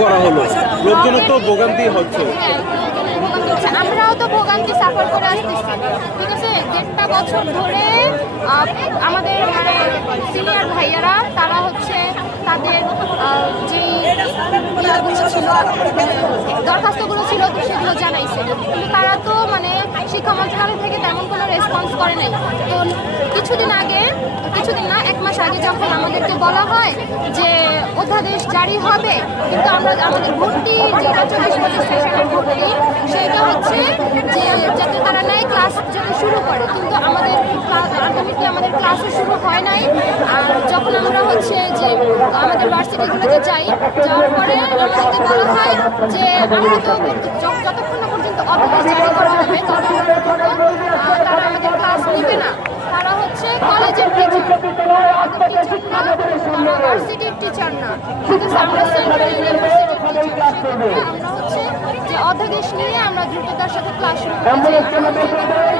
করা হলো? লোকজনের তো ভোগান্তি হচ্ছে। আমরাও তো ভোগান্তি সাফার করে আসতেছি, ঠিক আছে। 1.5 বছর ধরে আমাদের মানে সিনিয়র ভাইয়ারা তারা হচ্ছে তাদের যেই ছিল দরখাস্তগুলো ছিল সেগুলো জানাইছে, কিন্তু তারা তো মানে শিক্ষা মন্ত্রণালয় থেকে তেমন কোনো রেসপন্স করে নাই। তো কিছুদিন না 1 মাস আগে যখন আমাদেরকে বলা হয় যে অধ্যাদেশ জারি হবে, কিন্তু আমরা আমাদের ভর্তি যেটা 24-25 সেশনের ভর্তি সেটা হচ্ছে যে যাতে তারা নেয় ক্লাস যাতে শুরু করে, কিন্তু আমাদের আলটিমেটলি আমাদের ক্লাসও শুরু হয় নাই। আর যখন আমরা হচ্ছে যে আমাদের ভার্সিটিগুলোতে যাওয়ার পরে আমাদেরকে বলা হয় যে আমরা তো যতক্ষণ না পর্যন্ত অধ্যাদেশ জারি করা হবে তারা আমাদের ক্লাস নিবে না। তারা হচ্ছে কলেজের টিচার, তারা ভার্সিটির টিচার না, কিন্তু আমরা সেন্ট্রাল ইউনিভার্সিটির টিচার। সেক্ষেত্রে আমরা হচ্ছে যে অধ্যাদেশ নিয়ে আমরা দ্রুততার সাথে ক্লাস শুরু করতে চাই।